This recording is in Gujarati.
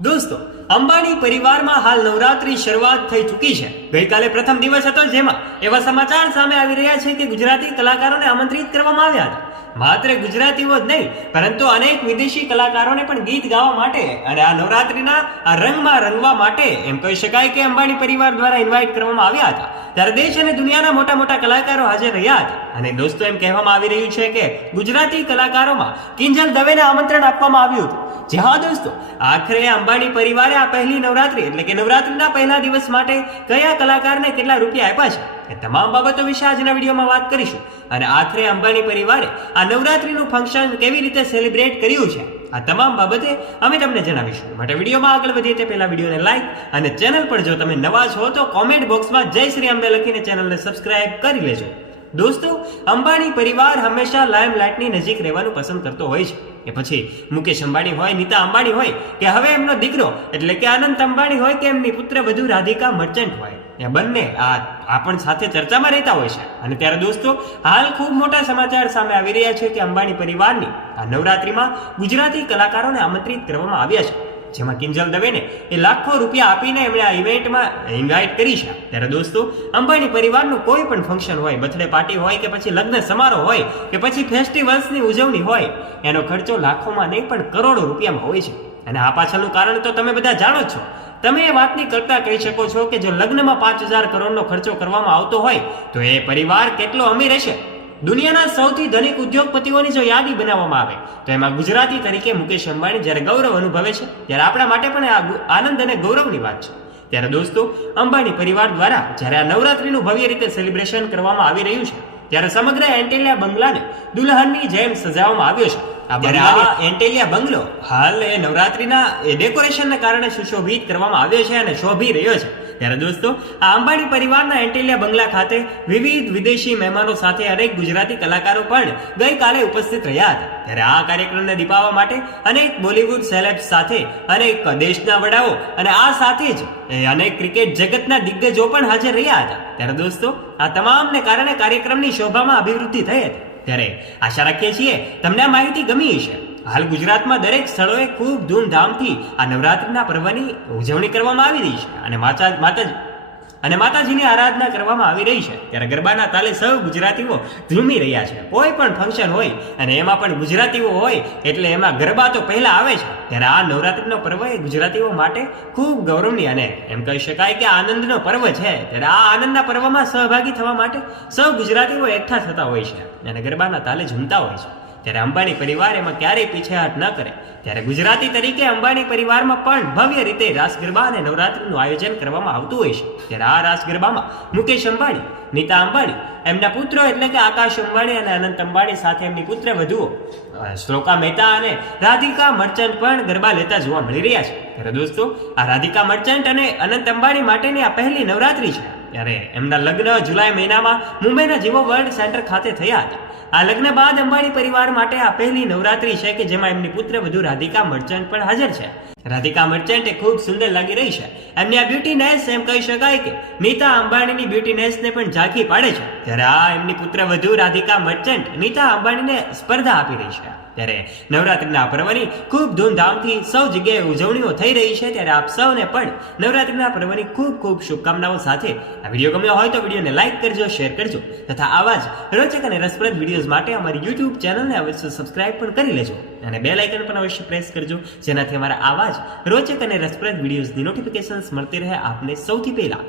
દોસ્તો, અંબાણી પરિવારમાં હાલ નવરાત્રી શરૂઆત થઈ ચૂકી છે. ગઈકાલે પ્રથમ દિવસ હતો, જેમાં એવા સમાચાર સામે આવી રહ્યા છે કે ગુજરાતી કલાકારોને આમંત્રિત કરવામાં આવ્યા હતા. માત્ર ગુજરાતીઓ જ નહીં, પરંતુ અનેક વિદેશી કલાકારોને પણ ગીત ગાવા માટે અને આ નવરાત્રીના આ રંગમાં રંગવા માટે એમ કહી શકાય કે અંબાણી પરિવાર દ્વારા ઇન્વાઇટ કરવામાં આવ્યા હતા. ત્યારે દેશ અને દુનિયાના મોટા મોટા કલાકારો હાજર રહ્યા હતા. અને દોસ્તો, એમ કહેવામાં આવી રહ્યું છે કે ગુજરાતી કલાકારોમાં કિંજલ દવેને આમંત્રણ આપવામાં આવ્યું હતું. જી હા દોસ્તો, આખરે અંબાણી પરિવારે આ પહેલી નવરાત્રી એટલે કે નવરાત્રીના પહેલા દિવસ માટે કયા કલાકારને કેટલા રૂપિયા આપ્યા છે એ તમામ બાબતો વિશે આજના વિડીયોમાં વાત કરીશું. અને આખરે અંબાણી પરિવારે આ નવરાત્રીનું ફંક્શન કેવી રીતે સેલિબ્રેટ કર્યું છે, આ તમામ બાબતે અમે તમને જણાવીશું. માટે વિડીયોમાં આગળ વધીએ તે પહેલા વિડીયોને લાઈક અને ચેનલ પર જો તમે નવા છો તો કોમેન્ટ બોક્સમાં જય શ્રી અંબે લખીને ચેનલને સબસ્ક્રાઇબ કરી લેજો. દોસ્તો, અંબાણી પરિવાર હંમેશા લાઇમલાઇટની નજીક રહેવાનું પસંદ કરતો હોય છે. કે પછી મુકેશ અંબાણી હોય, નીતા અંબાણી હોય, કે હવે એમનો દીકરો એટલે કે અનંત અંબાણી હોય, કે એમની પુત્રવધુ રાધિકા મર્ચન્ટ હોય, એ બંને આ પણ સાથે ચર્ચામાં રહેતા હોય છે. અને ત્યારે દોસ્તો, હાલ ખૂબ મોટા સમાચાર સામે આવી રહ્યા છે કે અંબાણી પરિવારની આ નવરાત્રીમાં ગુજરાતી કલાકારોને આમંત્રિત કરવામાં આવ્યા છે, જેમાં કિંજલ દવેને એ લાખો રૂપિયા આપીને એમણે આ ઇવેન્ટમાં ઇન્વાઇટ કરી છે. ત્યારે દોસ્તો, અંબાણી પરિવારનું કોઈ પણ ફંક્શન હોય, બર્થડે પાર્ટી હોય, કે પછી લગ્ન સમારોહ હોય, કે પછી ફેસ્ટિવલ્સની ઉજવણી હોય, એનો ખર્ચો લાખોમાં નહીં પણ કરોડો રૂપિયામાં હોય છે. અને આ પાછળનું કારણ તો તમે બધા જાણો જ છો. તમે એ વાતની કરતા કહી શકો છો કે જો લગ્નમાં 5,000 કરોડનો ખર્ચો કરવામાં આવતો હોય તો એ પરિવાર કેટલો અમીર હશે. દુનિયાના સૌથી ધનિક ઉદ્યોગપતિઓની જો યાદી બનાવવામાં આવે તો એમાં ગુજરાતી તરીકે મુકેશ અંબાણી જ્યારે ગૌરવ અનુભવે છે, ત્યારે આપણા માટે પણ આ આનંદ અને ગૌરવની વાત છે. ત્યારે દોસ્તો, અંબાણી પરિવાર દ્વારા જ્યારે આ નવરાત્રીનું ભવ્ય રીતે સેલિબ્રેશન કરવામાં આવી રહ્યું છે, ત્યારે સમગ્ર એન્ટેલિયા બંગલાને દુલ્હનની જેમ સજાવવામાં આવ્યો છે. આ એન્ટેલિયા બંગલો હાલ એ નવરાત્રીના એ ડેકોરેશનને કારણે સુશોભિત કરવામાં આવ્યો છે અને શોભી રહ્યો છે. ત્યારે દોસ્તો, આ અંબાણી પરિવારના એન્ટેલિયા બંગલા ખાતે વિવિધ વિદેશી મહેમાનો સાથે અનેક ગુજરાતી કલાકારો પણ ગઈકાલે ઉપસ્થિત રહ્યા હતા. ત્યારે આ કાર્યક્રમને દીપાવવા માટે અનેક બોલિવૂડ સેલેબ્સ સાથે અનેક દેશના વડાઓ અને આ સાથે જ અનેક ક્રિકેટ જગતના દિગ્ગજો પણ હાજર રહ્યા હતા. ત્યારે દોસ્તો, આ તમામને કારણે કાર્યક્રમની શોભામાં અભિવૃદ્ધિ થઈ હતી. ત્યારે આશા રાખીએ છીએ તમને આ માહિતી ગમી હશે. હાલ ગુજરાતમાં દરેક સ્થળોએ ખૂબ ધૂમધામથી આ નવરાત્રિના પર્વની ઉજવણી કરવામાં આવી રહી છે અને માતાજીની આરાધના કરવામાં આવી રહી છે. ત્યારે ગરબાના તાલે સૌ ગુજરાતીઓ ઝૂમી રહ્યા છે. કોઈ પણ ફંક્શન હોય અને એમાં પણ ગુજરાતીઓ હોય એટલે એમાં ગરબા તો પહેલા આવે છે. ત્યારે આ નવરાત્રિનો પર્વ એ ગુજરાતીઓ માટે ખૂબ ગૌરવની અને એમ કહી શકાય કે આનંદનો પર્વ છે. ત્યારે આ આનંદના પર્વમાં સહભાગી થવા માટે સૌ ગુજરાતીઓ એકઠા થતા હોય છે અને ગરબાના તાલે ઝૂમતા હોય છે. ત્યારે અંબાણી પરિવાર એમાં ક્યારેય પીછેહટ ન કરે. ત્યારે ગુજરાતી તરીકે અંબાણી પરિવારમાં પણ ભવ્ય રીતે રાસ ગરબા અને નવરાત્રીનું આયોજન કરવામાં આવતું હોય છે. ત્યારે આ રાસ ગરબામાં મુકેશ અંબાણી, નીતા અંબાણી, એમના પુત્રો એટલે કે આકાશ અંબાણી અને અનંત અંબાણી સાથે એમની પુત્રવધુઓ શ્લોકા મહેતા અને રાધિકા મર્ચન્ટ પણ ગરબા લેતા જોવા મળી રહ્યા છે. ત્યારે દોસ્તો, આ રાધિકા મર્ચન્ટ અને અનંત અંબાણી માટેની આ પહેલી નવરાત્રી છે. ત્યારે એમના લગ્ન જુલાઈ મહિનામાં મુંબઈના જીવો વર્લ્ડ સેન્ટર ખાતે થયા હતા. આ લગ્ન બાદ અંબાણી પરિવાર માટે આ પહેલી નવરાત્રી છે કે જેમાં એમની પુત્રવધુ રાધિકા મર્ચન્ટ પણ હાજર છે. રાધિકા મર્ચન્ટ એ ખૂબ સુંદર લાગી રહી છે. એમની આ બ્યુટીનેસ એમ કહી શકાય કે નીતા અંબાણીની બ્યુટીનેસને પણ ઝાંખી પાડે છે. ત્યારે આ એમની પુત્રવધુ રાધિકા મર્ચન્ટ નીતા અંબાણીને સ્પર્ધા આપી રહી છે. ત્યારે નવરાત્રીના પર્વની ખૂબ ધૂમધામથી સૌ જગ્યાએ ઉજવણીઓ થઈ રહી છે. ત્યારે આપ સૌને પણ નવરાત્રીના પર્વની ખૂબ ખૂબ શુભકામનાઓ સાથે આ વિડીયો ગમ્યો હોય તો વિડીયોને લાઈક કરજો, શેર કરજો તથા આવા જ રોચક અને રસપ્રદ વિડીયોઝ માટે અમારી યુટ્યુબ ચેનલને અવશ્ય સબસ્ક્રાઇબ પણ કરી લેજો અને બેલ આઇકન પણ અવશ્ય પ્રેસ કરજો, જેનાથી અમારા આવા જ રોચક અને રસપ્રદ વિડીયોઝની નોટિફિકેશન્સ મળતી રહે આપને સૌથી પહેલા.